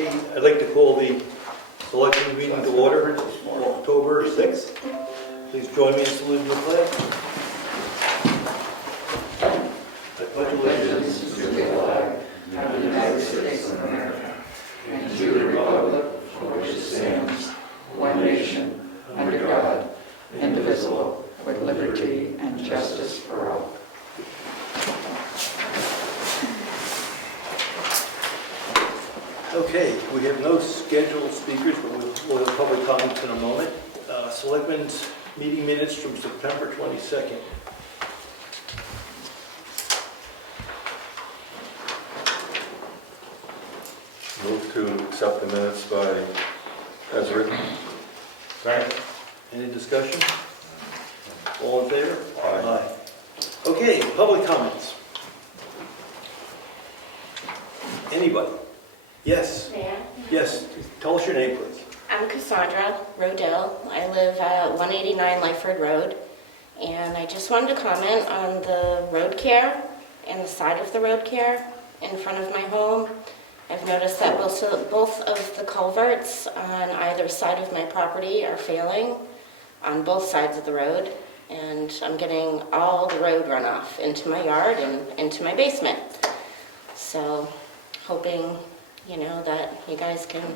Okay, I'd like to call the Selectmen meeting to order for October 6th. Please join me in saluting the flag. I pledge allegiance to the flag of the United States of America and to the republic for which it stands, one nation, under God, indivisible, with liberty and justice for all. Okay, we have no scheduled speakers, but we'll have public comments in a moment. Selectmen's meeting minutes from September 22nd. Move to accept the minutes as written. Second. Any discussion? All in favor? Aye. Okay, public comments. Anybody? Yes. Mayor, Yes, tell us your name, please. I'm Cassandra Rodell. I live at 189 Lyford Road, and I just wanted to comment on the road care and the side of the road care in front of my home. I've noticed that both of the culverts on either side of my property are failing on both sides of the road, and I'm getting all the road runoff into my yard and into my basement. So, hoping, that you guys can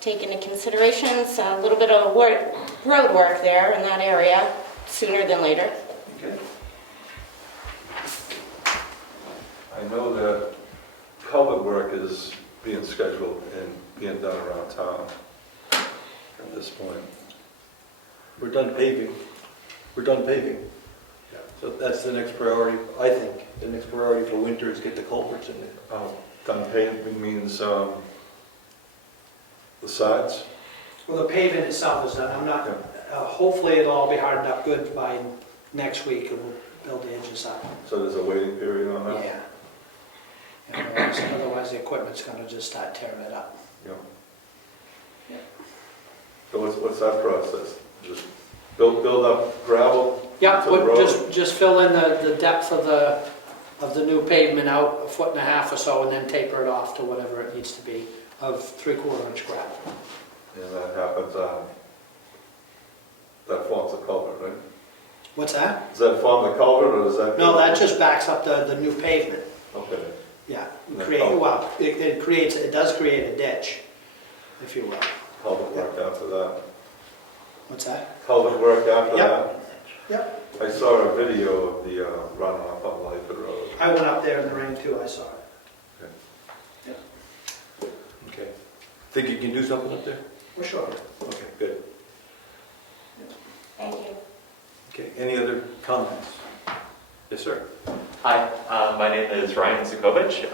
take into consideration a little bit of road work there in that area sooner than later. Okay. I know that culvert work is being scheduled and being done around town at this point. We're done paving. Yeah. So that's the next priority, I think. The next priority for winter is get the culverts in there. Done paving means the sides? Well, the pavement itself is done. I'm not, hopefully it'll all be hardened up good by next week and we'll build the edges up. So there's a waiting period on that? Yeah. Otherwise the equipment's gonna just start tearing it up. Yeah. Yeah. So what's that process? Just build up gravel? Yeah, To the road? just fill in the depth of the new pavement out 1.5 feet or so and then taper it off to whatever it needs to be of 3/4 inch gravel. And that happens, that forms the culvert, right? What's that? Does that form the culvert or does that? No, that just backs up the new pavement. Okay. Yeah, That it does create a ditch, if you will. Culvert work after that. What's that? Culvert work after Yep. that? Yep. I saw a video of the runoff on Lyford Road. I went up there in the rain too, I saw it. Okay. Think you can do something up there? For sure. Okay, good. Thank you. Okay, any other comments? Yes, sir. Hi, my name is Ryan Zakovich.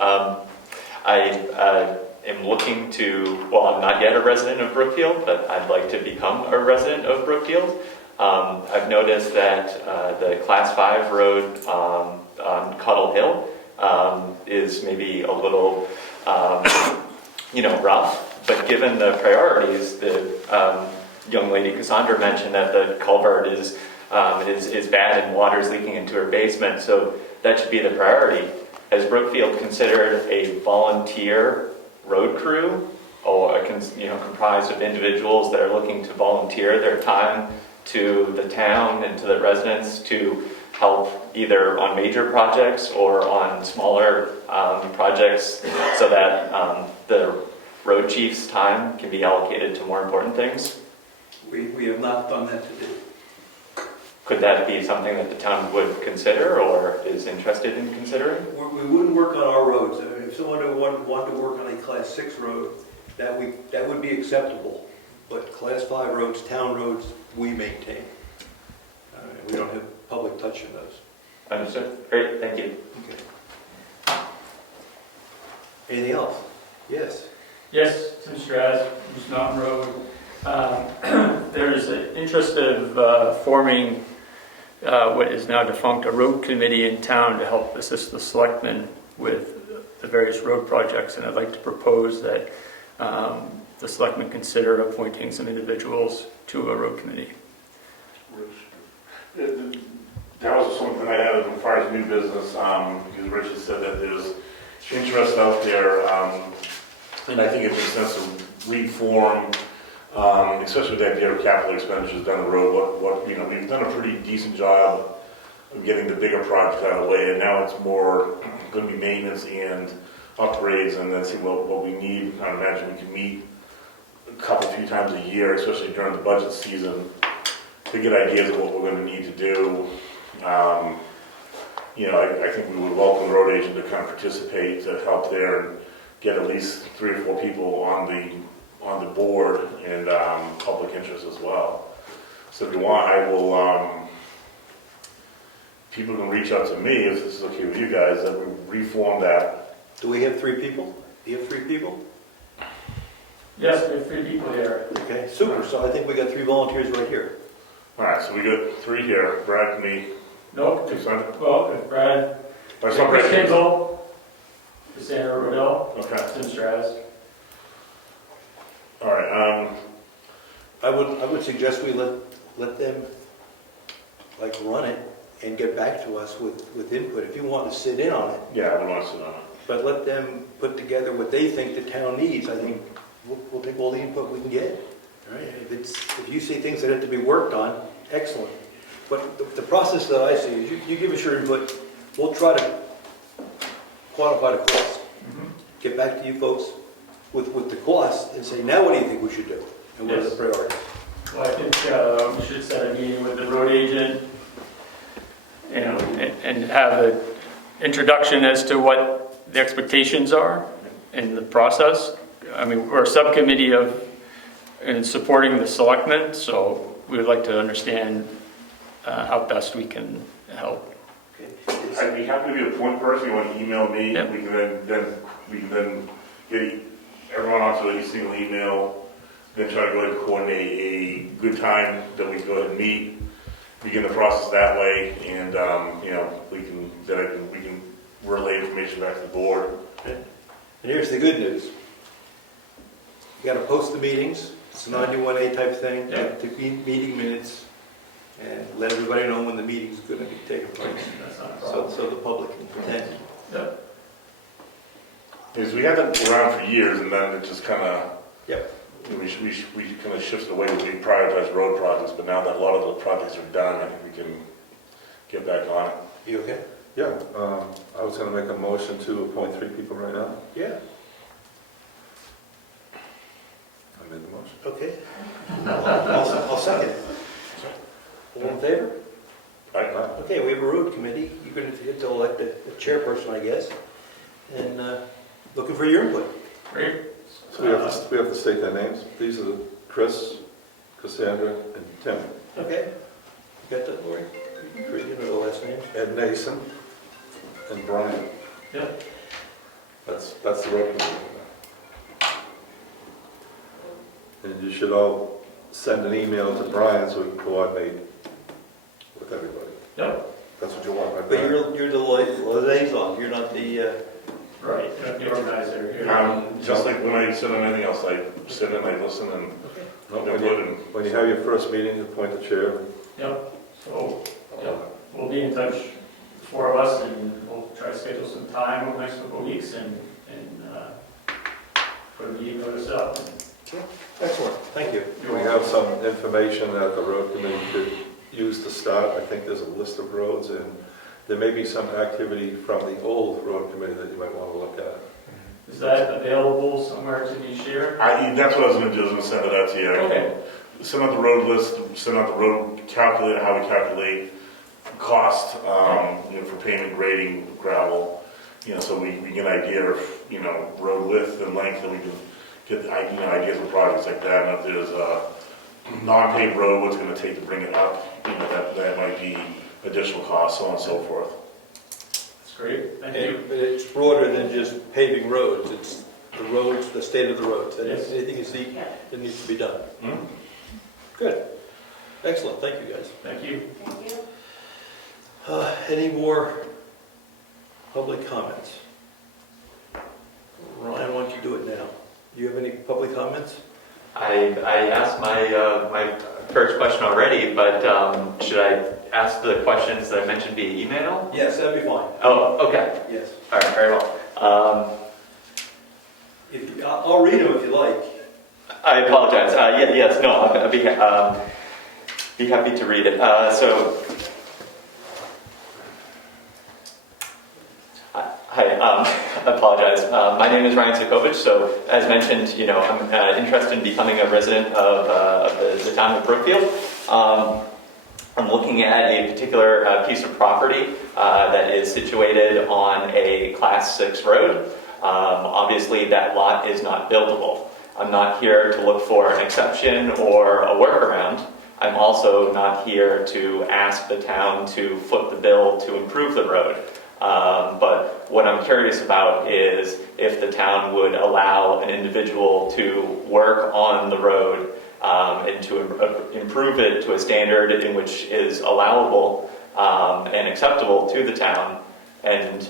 I am looking to, well, I'm not yet a resident of Brookfield, but I'd like to become a resident of Brookfield. I've noticed that the Class 5 road on Cuttle Hill is maybe a little, rough, but given the priorities, the young lady Cassandra mentioned that the culvert is bad and water's leaking into her basement, so that should be the priority. Has Brookfield considered a volunteer road crew, or comprised of individuals that are looking to volunteer their time to the town and to the residents to help either on major projects or on smaller projects, so that the road chief's time can be allocated to more important things? We have not done that today. Could that be something that the town would consider or is interested in considering? We wouldn't work on our roads. I mean, if someone wanted to work on a Class 6 road, that would be acceptable. But Class 5 roads, town roads, we maintain. We don't have public touch in those. Understood. Great, thank you. Okay. Anything else? Yes. Yes, Tim Straz, East Mountain Road. There's an interest of forming what is now defunct, a road committee in town to help assist the selectmen with the various road projects, and I'd like to propose that the selectmen consider appointing some individuals to a road committee. That was something I had as far as new business, because Rich has said that there's interest out there And I think it makes sense to reform, especially with that idea of capital expenditures down the road. We've done a pretty decent job of getting the bigger projects out of the way, and now it's more going to be maintenance and upgrades, and then see what we need. I imagine we can meet a few times a year, especially during the budget season, to get ideas of what we're going to need to do. I think we would welcome the road agent to kind of participate, to help there and get at least 3 or 4 people on the board and public interest as well. So if you want, I will. People can reach out to me if this is okay with you guys, that we reform that. Do we have 3 people? Do you have 3 people? Yes, we have 3 people here. Okay, super. So I think we got 3 volunteers right here. All right, so we got 3 here, Brad, me, Nope. Cassandra. Well, if Brad, I saw Chris Brad. Kinsel, Cassandra Rodell, Okay, Tim Straz. all right, I would suggest we let them like run it and get back to us with input. If you want to sit in on it, yeah, I would want to sit on it. but let them put together what they think the town needs. I think we'll take all the input we can get. All right? If you see things that have to be worked on, excellent. But the process that I see is you give us your input, we'll try to quantify the cost. Get back to you folks with the cost and say, now what do you think we should do? And what are the priorities? Well, I think we should set a meeting with the road agent, and have an introduction as to what the expectations are in the process. I mean, we're a subcommittee in supporting the selectmen, so we would like to understand how best we can help. Okay. I'd be happy to be a point person. You want to email me? Yep. We can then get everyone onto a single email. Then try to go ahead and coordinate a good time that we can go ahead and meet. Begin the process that way, and we can relay information back to the board. Okay. And here's the good news. You got to post the meetings. It's a 91A type thing. Yeah. Take meeting minutes and let everybody know when the meeting's going to be taking place. That's not a problem. So the public can attend. Yep. Because we had that around for years, and then it just kind of Yep. we kind of shifted away to being prioritized road projects. But now that a lot of the projects are done, I think we can get back on it. You okay? Yeah, I was going to make a motion to appoint 3 people right now. Yeah. I made the motion. Okay. I'll second it. All in favor? Right? Okay, we have a road committee. You're going to hit to elect a chairperson, I guess. And looking for your input. Great. So we have to state their names. These are Chris, Cassandra, and Tim. Okay. You got that, Lori? You know the last names? Ed Nason and Brian. Yeah. That's the road committee. And you should all send an email to Brian so we can coordinate with everybody. Yep. That's what you want, right? But Brian? you're the liaison. You're not the... Right. The organizer here. Just like when I sit on anything else, I sit and I listen and Okay. When you have your first meeting, you appoint the chair. Yep. So, we'll be in touch, the 4 of us, and we'll try to schedule some time over the next couple of weeks and put a meeting notice up. Excellent. Thank you. We have some information that the road committee could use to start. I think there's a list of roads, and there may be some activity from the old road committee that you might want to look at. Is that available somewhere to be shared? that's what I was going to do. I was going to send it out to you. Okay. Send out the road list, send out the road calculator, how we calculate cost, for pavement, grading, gravel, so we get an idea of, road width and length, and we can get, ideas of projects like that. And if there's a non-paved road, what's it going to take to bring it up, that might be additional costs, so on and so forth. That's great. Thank you. But it's broader than just paving roads. It's the roads, the state of the roads. Yes. Anything you see that needs to be done. Hmm? Good. Excellent. Thank you, guys. Thank you. Thank you. Any more public comments? Ryan, why don't you do it now? Do you have any public comments? I asked my first question already, but should I ask the questions that I mentioned via email? Yes, that'd be fine. Oh, okay. Yes. All right, very well. I'll read them if you like. I apologize. Yes, no, I'd be happy to read it. Hi, I apologize. My name is Ryan Sokovich. So, as mentioned, I'm interested in becoming a resident of the town of Brookfield. I'm looking at a particular piece of property that is situated on a Class 6 road. Obviously, that lot is not buildable. I'm not here to look for an exception or a workaround. I'm also not here to ask the town to foot the bill to improve the road. But what I'm curious about is if the town would allow an individual to work on the road and to improve it to a standard in which is allowable and acceptable to the town, and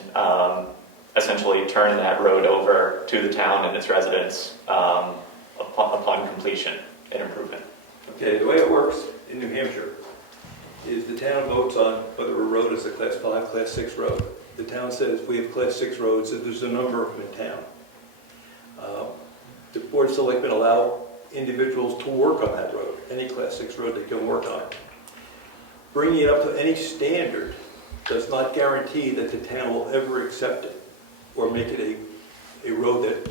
essentially turn that road over to the town and its residents upon completion and improvement. Okay, the way it works in New Hampshire is the town votes on whether a road is a Class 5, Class 6 road. The town says we have Class 6 roads, and there's a number of them in town. The Board of Selectmen allow individuals to work on that road, any Class 6 road they can work on. Bringing it up to any standard does not guarantee that the town will ever accept it or make it a road that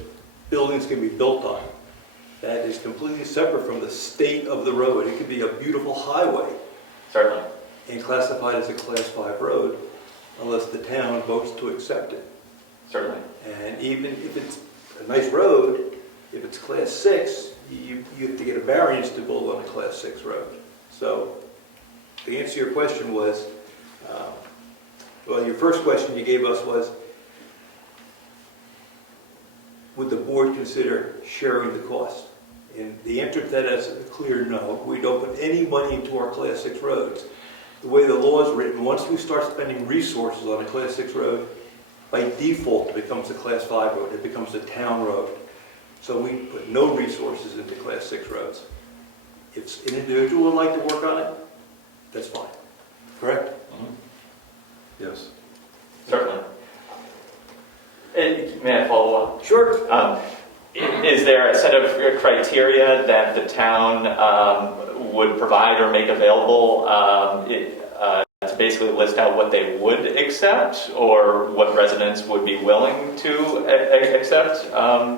buildings can be built on. That is completely separate from the state of the road. It could be a beautiful highway. Certainly. And classified as a Class 5 road unless the town votes to accept it. Certainly. And even if it's a nice road, if it's Class 6, you have to get a variance to build on a Class 6 road. So the answer to your question was, your first question you gave us was, would the board consider sharing the cost? And the answer to that is a clear no. We don't put any money into our Class 6 roads. The way the law is written, once we start spending resources on a Class 6 road, by default it becomes a Class 5 road. It becomes a town road. So we put no resources into Class 6 roads. If an individual would like to work on it, that's fine. Correct? Yes. Certainly. And may I follow up? Sure. Is there a set of criteria that the town would provide or make available to basically list out what they would accept or what residents would be willing to accept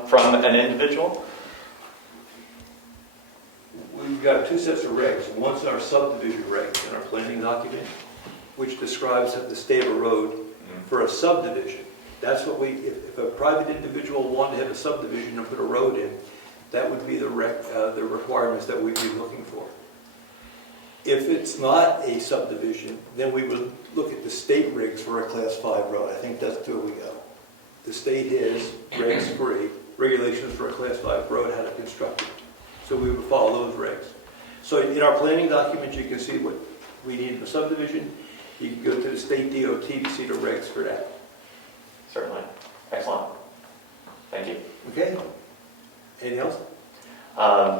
from an individual? We've got two sets of regs. One's our subdivision regs in our planning document, which describes the state of a road for a subdivision. That's what if a private individual wanted to have a subdivision and put a road in, that would be the requirements that we'd be looking for. If it's not a subdivision, then we would look at the state regs for a Class 5 road. I think that's where we go. The state has regs for regulations for a Class 5 road, how to construct it. So we would follow those regs. So in our planning document, you can see what we need in a subdivision. You can go to the state DOT to see the regs for that. Certainly. Excellent. Thank you. Okay. Anything else?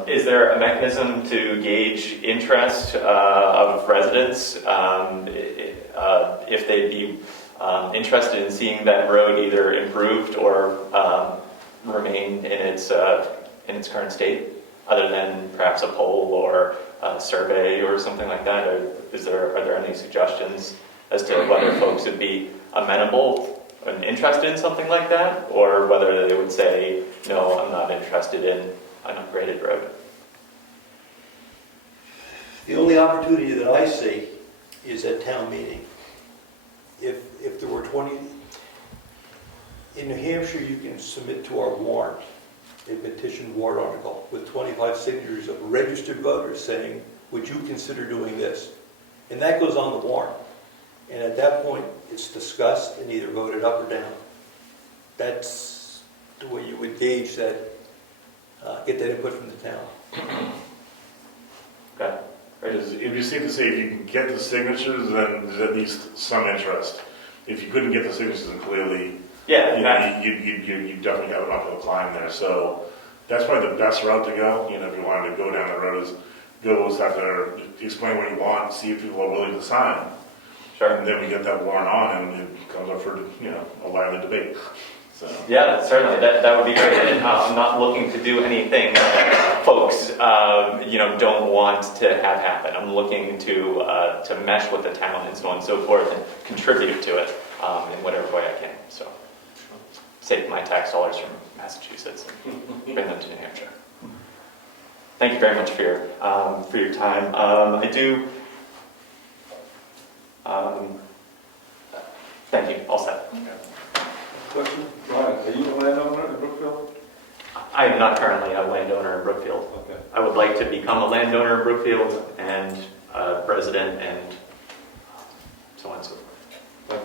Is there a mechanism to gauge interest of residents if they'd be interested in seeing that road either improved or remain in its current state, other than perhaps a poll or a survey or something like that? Or are there any suggestions as to whether folks would be amenable and interested in something like that, or whether they would say, no, I'm not interested in an upgraded road? The only opportunity that I see is at town meeting. If there were 20, in New Hampshire you can submit to our warrant, a petition warrant article with 25 signatures of registered voters saying, would you consider doing this? And that goes on the warrant. And at that point, it's discussed and either voted up or down. That's the way you would gauge that, get that input from the town. Okay. It'd be safe to say if you can get the signatures, then there's at least some interest. If you couldn't get the signatures, then clearly, Yeah, you definitely have an uphill climb there. So that's probably the best route to go. If you wanted to go down the road, is go out there, explain what you want, see if people are willing to sign. sure. And then we get that warrant on, and it comes up for a lively debate. So, Yeah, certainly, that would be great. And I'm not looking to do anything that folks, don't want to have happen. I'm looking to mesh with the town and so on and so forth and contribute to it in whatever way I can. So, save my tax dollars from Massachusetts and bring them to New Hampshire. Thank you very much for your time. Thank you. All set. Question? Ryan, are you a landowner in Brookfield? I am not currently a landowner in Brookfield. Okay. I would like to become a landowner in Brookfield and a resident and so on and so forth. Thank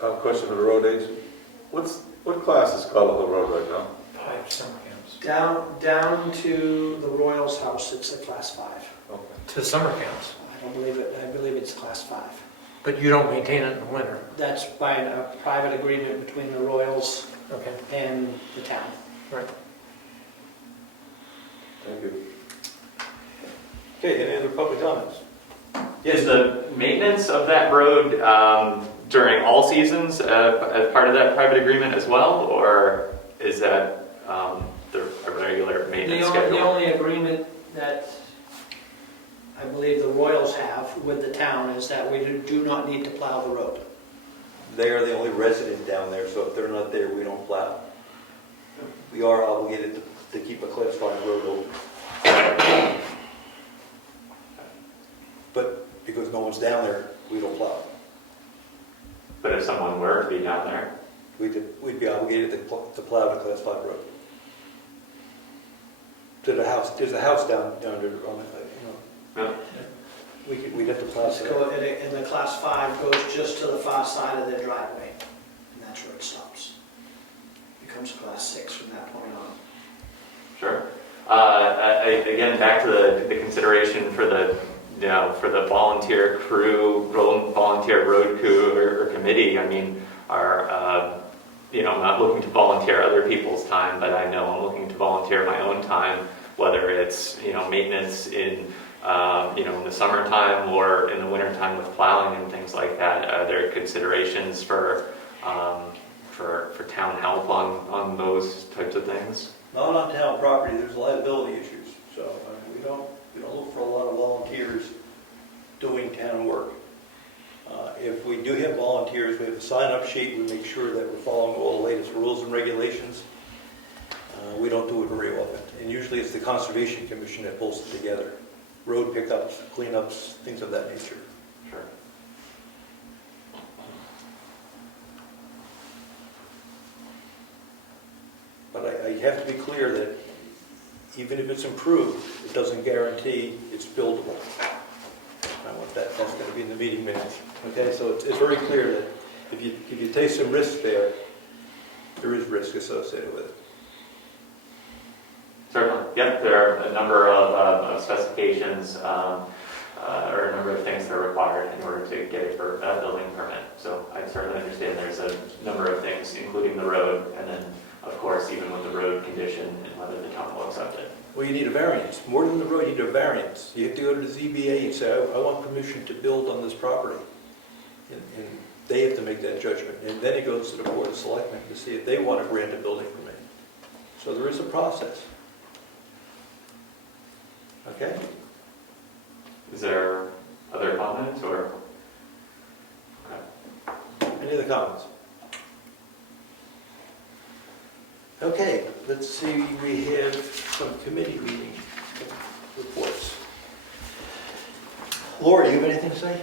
you. Question for the road agent. What class is Cobble Hill Road right now? 5 summer camps. Down to the Royals house, it's a class 5. Okay. To summer camps. I believe it's class 5. But you don't maintain it in the winter. That's by a private agreement between the Royals Okay. and the town. Right. Thank you. Okay, any other public comments? Is the maintenance of that road during all seasons as part of that private agreement as well, or is that a regular maintenance The schedule? only agreement that I believe the Royals have with the town is that we do not need to plow the road. They are the only resident down there, so if they're not there, we don't plow. We are obligated to keep a class 5 road open. But because no one's down there, we don't plow. But if someone were to be down there, We'd be obligated to plow the class 5 road. To the house, there's a house down under, yeah. we'd have to plow. And the class 5 goes just to the far side of their driveway, and that's where it stops. Becomes class 6 from that point on. Sure. Again, back to the consideration for the volunteer crew, volunteer road crew or committee. I mean, I'm not looking to volunteer other people's time, but I know I'm looking to volunteer my own time, whether it's, maintenance in the summertime or in the wintertime with plowing and things like that. Are there considerations for town help on those types of things? Not on town property, there's liability issues, so we don't look for a lot of volunteers doing town work. If we do have volunteers, we have a sign-up sheet, we make sure that we're following all the latest rules and regulations. We don't do it very often, and usually it's the Conservation Commission that pulls it together. Road pickups, cleanups, things of that nature. Sure. But I have to be clear that even if it's improved, it doesn't guarantee it's buildable. That's going to be in the meeting minutes. Okay, so it's very clear that if you take some risk there is risk associated with it. Certainly. Yep, there are a number of specifications or a number of things that are required in order to get a building permit. So I certainly understand there's a number of things, including the road, and then, of course, even with the road condition and whether the town will accept it. Well, you need a variance. More than the road, you need a variance. You have to go to the ZBA and say, I want permission to build on this property. And they have to make that judgment. And then it goes to the Board of Selectmen to see if they want to grant a building permit. So there is a process. Okay? Is there other comments or? Okay. Any other comments? Okay, let's see, we have some committee meeting reports. Laura, do you have anything to say?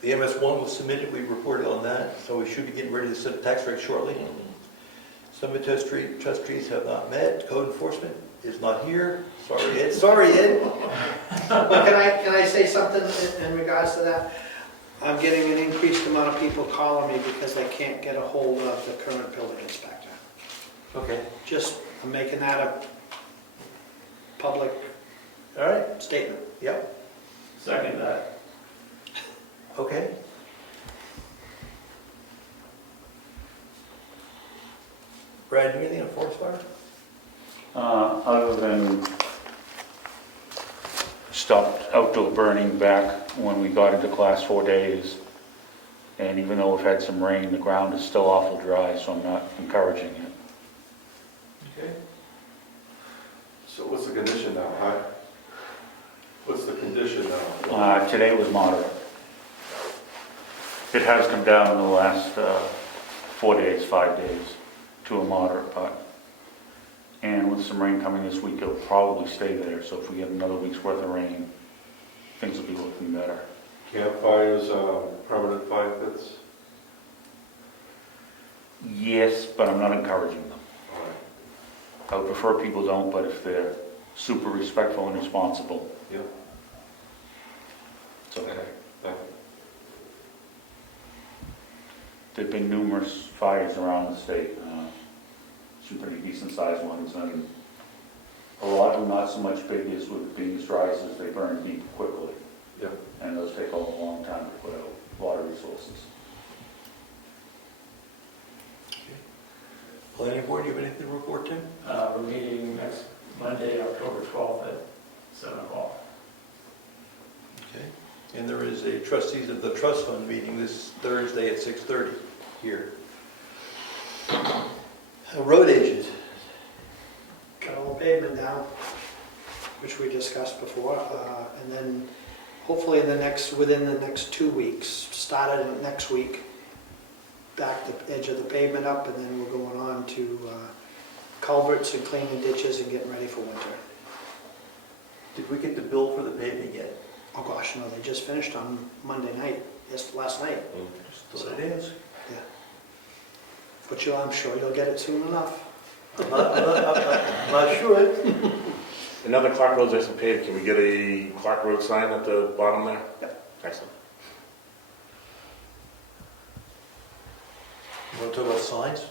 The MS1 was submitted, we reported on that, so we should be getting ready to set a tax rate shortly. Some of the trustees have not met, code enforcement is not here. Sorry, Ed. Sorry, Ed. But can I say something in regards to that? I'm getting an increased amount of people calling me because they can't get a hold of the current building inspector. Okay. Just, I'm making that a public All right. statement. Yep. Second that. Okay. Brad, anything on forest fire? Other than stopped outdoor burning back when we got into class 4 days. And even though we've had some rain, the ground is still awful dry, so I'm not encouraging it. Okay. So what's the condition now, huh? What's the condition now? Today was moderate. It has come down in the last 4 days, 5 days, to a moderate, but, and with some rain coming this week, it'll probably stay there. So if we get another week's worth of rain, things will be looking better. Campfires, permanent fire pits? Yes, but I'm not encouraging them. All right. I would prefer people don't, but if they're super respectful and responsible, Yep. it's okay. Thank you. There've been numerous fires around the state, some pretty decent sized ones, and a lot of them not so much big as with being as dry as they burn deep quickly. Yeah. And those take a long time to put out, a lot of resources. Planning board, do you have anything to report, Tim? We're meeting next Monday, October 12th at 7 o'clock. Okay. And there is a trustees of the trust fund meeting this Thursday at 6:30 here. Road agent. Got all the pavement down, which we discussed before, and then hopefully within the next 2 weeks, started next week, back the edge of the pavement up, and then we're going on to culverts and cleaning ditches and getting ready for winter. Did we get the bill for the paving yet? Oh gosh, no, they just finished on Monday night, last night. Just thought I'd ask. Yeah. But I'm sure you'll get it soon enough. I'm not sure. Another Clark Road's isn't paved, can we get a Clark Road sign at the bottom there? Yep. Excellent. You want to talk about signs?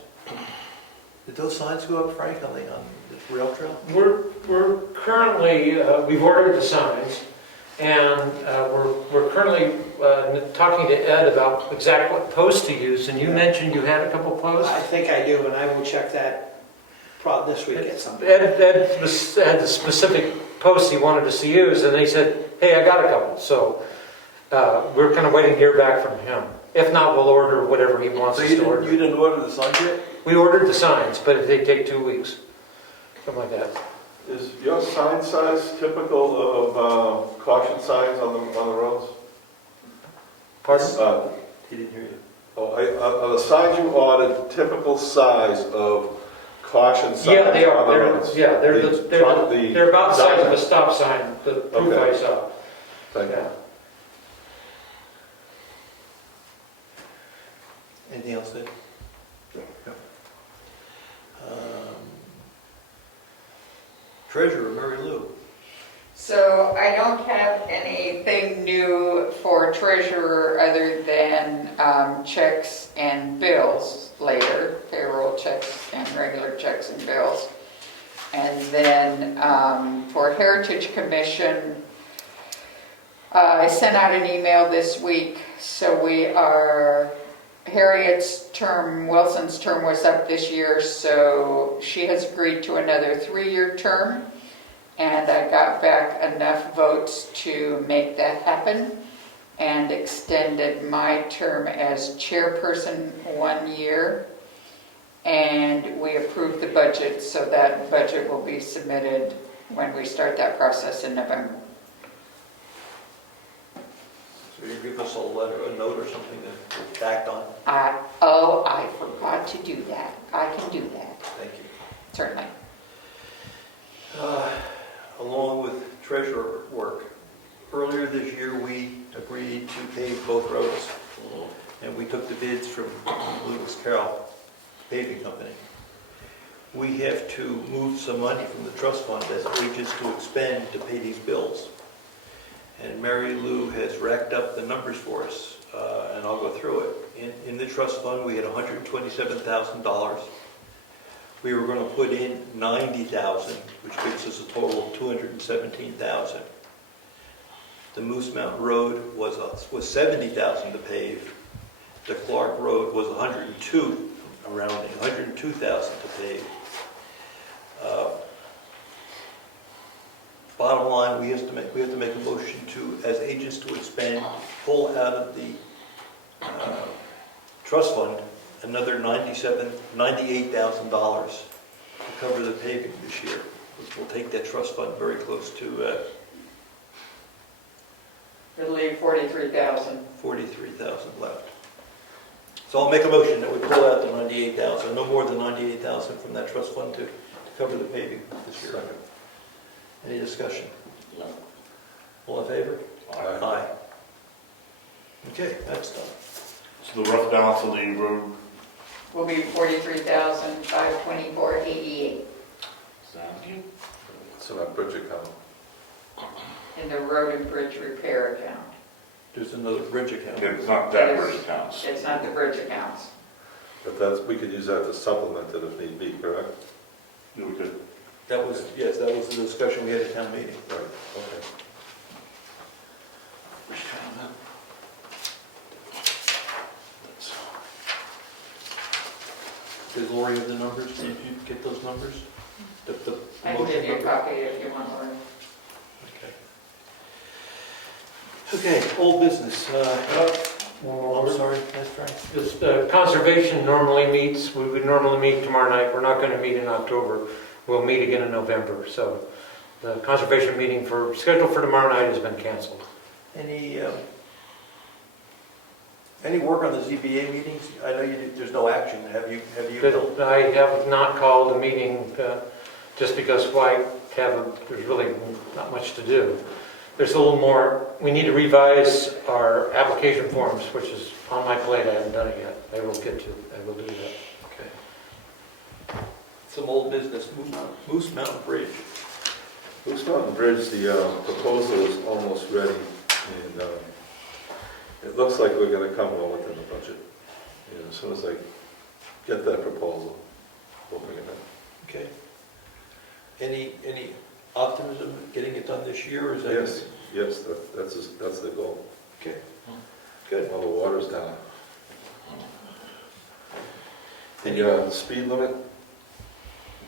Did those signs go up, Frank, on the rail trail? We're currently, we've ordered the signs, and we're currently talking to Ed about exactly what posts to use, and you mentioned you had a couple posts? I think I do, and I will check that this week at some point. Ed had the specific posts he wanted us to use, and they said, hey, I got a couple, so we're kind of waiting to hear back from him. If not, we'll order whatever he wants So us you to order. didn't order the signs yet? We ordered the signs, but they take 2 weeks, something like that. Is your sign size typical of caution signs on the roads? Pardon? He didn't hear you. Are the signs you ordered typical size of caution signs? Yeah, they on the are. roads? They're about the size of a stop sign, the proof Okay. I saw. Thank you. Yeah. Anything else, Ed? No. Treasurer, Mary Lou. So I don't have anything new for treasurer other than checks and bills later, payroll checks and regular checks and bills. And then for Heritage Commission, I sent out an email this week, so Harriet's term, Wilson's term was up this year, so she has agreed to another 3-year term. And I got back enough votes to make that happen and extended my term as chairperson 1 year. And we approved the budget, so that budget will be submitted when we start that process in November. So you give us a note or something to act on? I forgot to do that. I can do that, Thank you. certainly. Along with treasurer work, earlier this year we agreed to pave both roads. And we took the bids from Lewis Carroll Paving Company. We have to move some money from the trust fund as wages to expend to pay these bills. And Mary Lou has racked up the numbers for us, and I'll go through it. In the trust fund, we had $127,000. We were going to put in $90,000, which gives us a total of $217,000. The Moose Mountain Road was $70,000 to pave. The Clark Road was $102,000 to pave. bottom line, we have to make a motion to, as agents to expand, pull out of the trust fund another $98,000 to cover the paving this year, which will take that trust fund very close to It'll leave 43,000. 43,000 left. So I'll make a motion that we pull out the 98,000, no more than 98,000 from that trust fund to cover the paving this year. Second. Any discussion? No. All in favor? Aye. Aye. Okay, that's done. So the rough balance of the road, Will be 43,524.88 sounds good. So that bridge account. in the road and bridge repair account. There's another bridge account. It's not that bridge accounts. It's not the bridge accounts. But that's, we could use that to supplement it if need be, correct? Yeah, we could. That was, yes, that was the discussion we had at town meeting. Right, okay. Does Lori have the numbers? Did you get those numbers? The I can give you a motion copy if you want, Lori. number? Okay. Okay, old business. I'm sorry, that's Frank. This, conservation normally meets, we would normally meet tomorrow night, we're not going to meet in October, we'll meet again in November, so the conservation meeting scheduled for tomorrow night has been canceled. Any work on the ZBA meetings? I know there's no action. Have you? I have not called a meeting just because there's really not much to do. There's a little more, we need to revise our application forms, which is on my plate, I haven't done it yet. I will do that. Okay. Some old business, Moose Mountain Bridge. Moose Mountain Bridge, the proposal is almost ready, and it looks like we're going to come well within the budget. As soon as I get that proposal, we'll bring it in. Okay. Any optimism getting it done this year, or is that? Yes, that's the goal. Okay, good. While the water's down. The speed limit,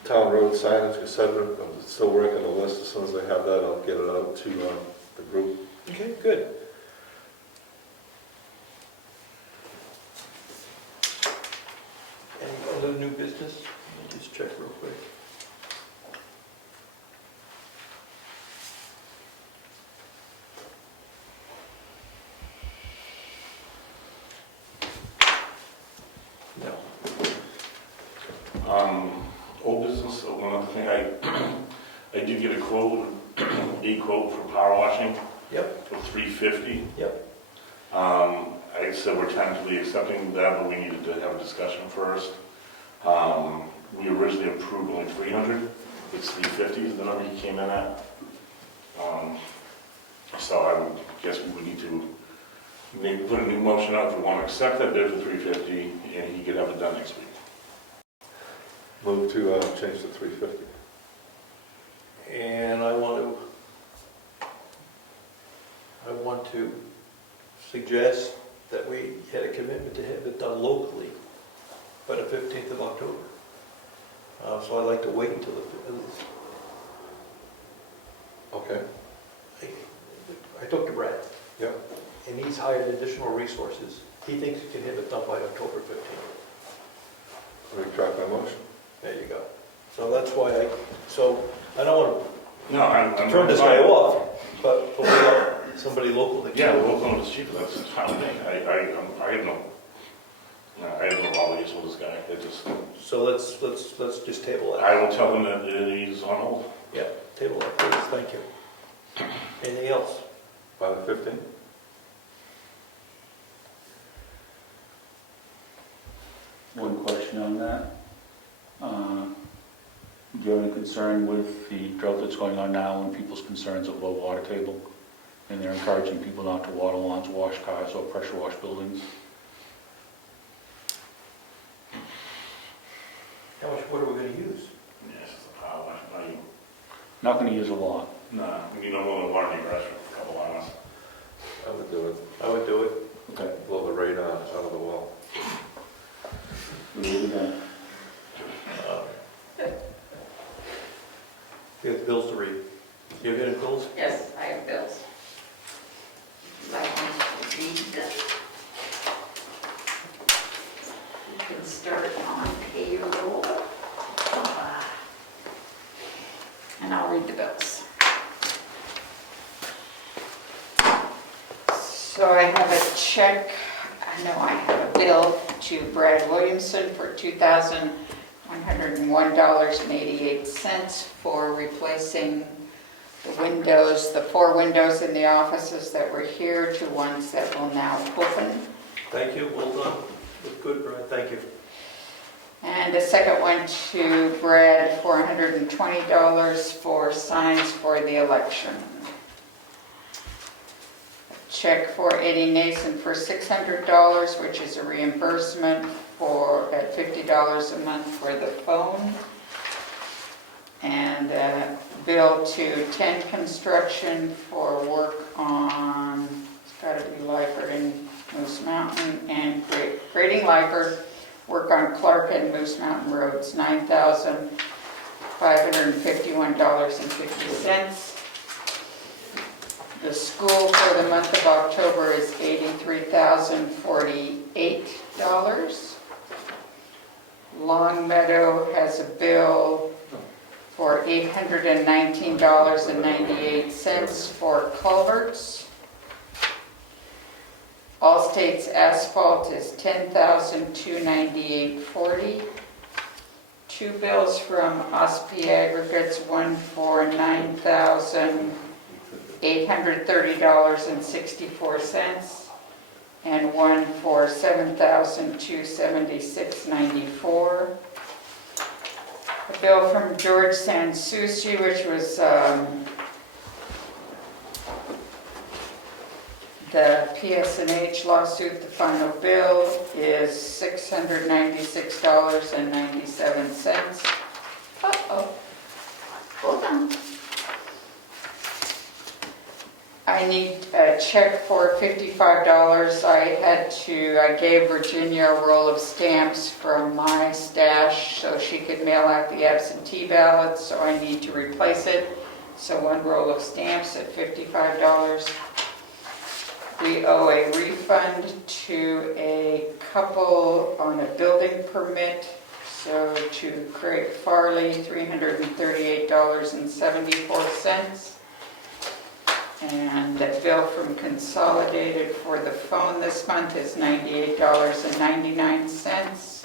town road signage, etc. I'm still working the list. As soon as I have that, I'll get it out to the group. Okay, good. Any other new business? Let me just check real quick. No. Old business, one other thing, I did get a quote for power washing Yep, for $350. yep. I said we're tentatively accepting that, but we needed to have a discussion first. We originally approved only 300. It's 350 is the number he came in at. So I would guess we would need to put a new motion out if we want to accept that bid for 350, and he could have it done next week. Move to change to 350. And I want to suggest that we had a commitment to have it done locally by the 15th of October. So I'd like to wait until Okay. I talked to Brad, Yeah. and he's hired additional resources. He thinks he can have it done by October 15th. Retract my motion. There you go. So that's why I don't want No, I'm to turn this guy off, but we got somebody local that can. Yeah, we'll come with the cheaper. That's how I think. I have no obligation with this guy. It just. So let's just table that. I will tell him that he's on hold. Yeah, table that, please, thank you. Anything else? By the 15th? One question on that. Do you have any concern with the drought that's going on now and people's concerns of low water table? And they're encouraging people not to water lawns, wash cars, or pressure wash buildings? How much water are we going to use? Yes, it's a power wash. Not going to use a lot. Nah, we need no more than water in your restaurant for a couple hours. I would do it. I would do it. Okay. Blow the rain out of the well. We'll leave it then. We have bills to read. You have any bills? So I have a check, no, I have a bill to Brad Williamson for $2,101.88 for replacing the windows, the 4 windows in the offices that were here to ones that will now open. Thank you, well done. Look good, Brad, thank you. And a second one to Brad for $120 for signs for the election. A check for Eddie Nason for $600, which is a reimbursement for at $50 a month for the phone. And a bill to 10 Construction for work on, it's got to be Lyford and Moose Mountain, and grading Lyford, work on Clark and Moose Mountain Roads, $9,551.50. The school for the month of October is $83,048. Long Meadow has a bill for $819.98 for culverts. Allstate's asphalt is $10,298.40. 2 bills from Ospey Aggregates, one for $9,830.64 and one for $7,276.94. A bill from George Sansucci, which was the PSNH lawsuit. The final bill is $696.97. Uh-oh. Hold on. I need a check for $55. I gave Virginia a roll of stamps from my stash so she could mail out the absentee ballots, so I need to replace it. So 1 roll of stamps at $55. We owe a refund to a couple on a building permit, so to Craig Farley, $338.74. And the bill from Consolidated for the phone this month is $98.99.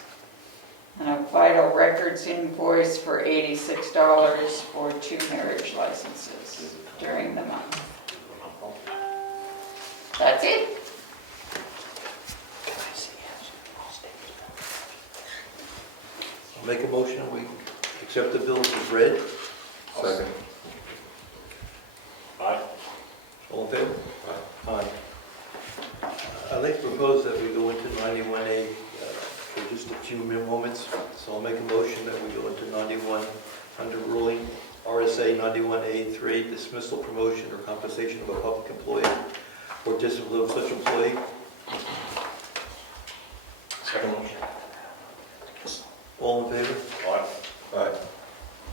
And a Vital Records invoice for $86 for 2 marriage licenses during the month. That's it. I'll make a motion, we accept the bills as read. Second. Aye. All in favor? Aye. I'd like to propose that we go into 91A for just a few moments. So I'll make a motion that we go into 91 under ruling RSA 91A3, dismissal, promotion, or compensation of a public employee or discipline of such employee. Second motion. All in favor? Aye. Aye.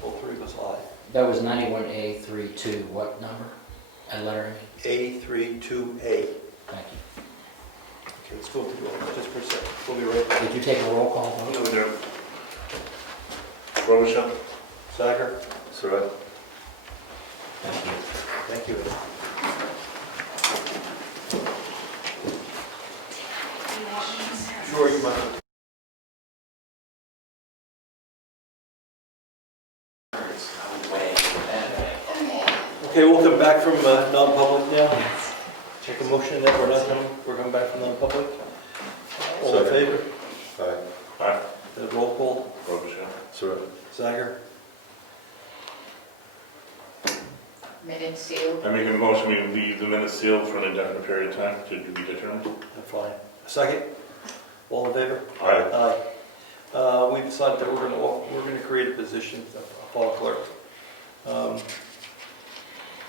All 3 of us aye. That was 91A32, what number? And lettering? A32A. Thank you. Okay, let's go through it just for a second. We'll be right back. Did you take a roll call vote? No, we do. Robichaud? Sager? Surratt? Thank you. Thank you. Sure, you might. Okay, we'll come back from non-public now. Take a motion that we're coming back from non-public. All in favor? Aye. Aye. The roll call. Robichaud? Surratt? Sager? Minutes sealed. I make a motion, we leave the minutes sealed for an indefinite period of time to be determined. Fine. A second? All in favor? Aye. Aye. We decided that we're going to create a position, a file clerk.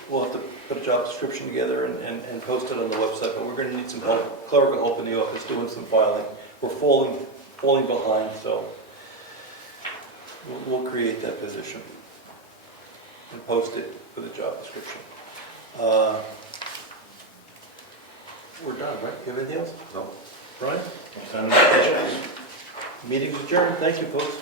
We'll have to put a job description together and post it on the website, but we're going to need some help, clerical help in the office doing some filing. We're falling behind, so we'll create that position and post it for the job description. We're done, right? You have anything else? No. Brian? Send the checks. Meeting's adjourned. Thank you, folks.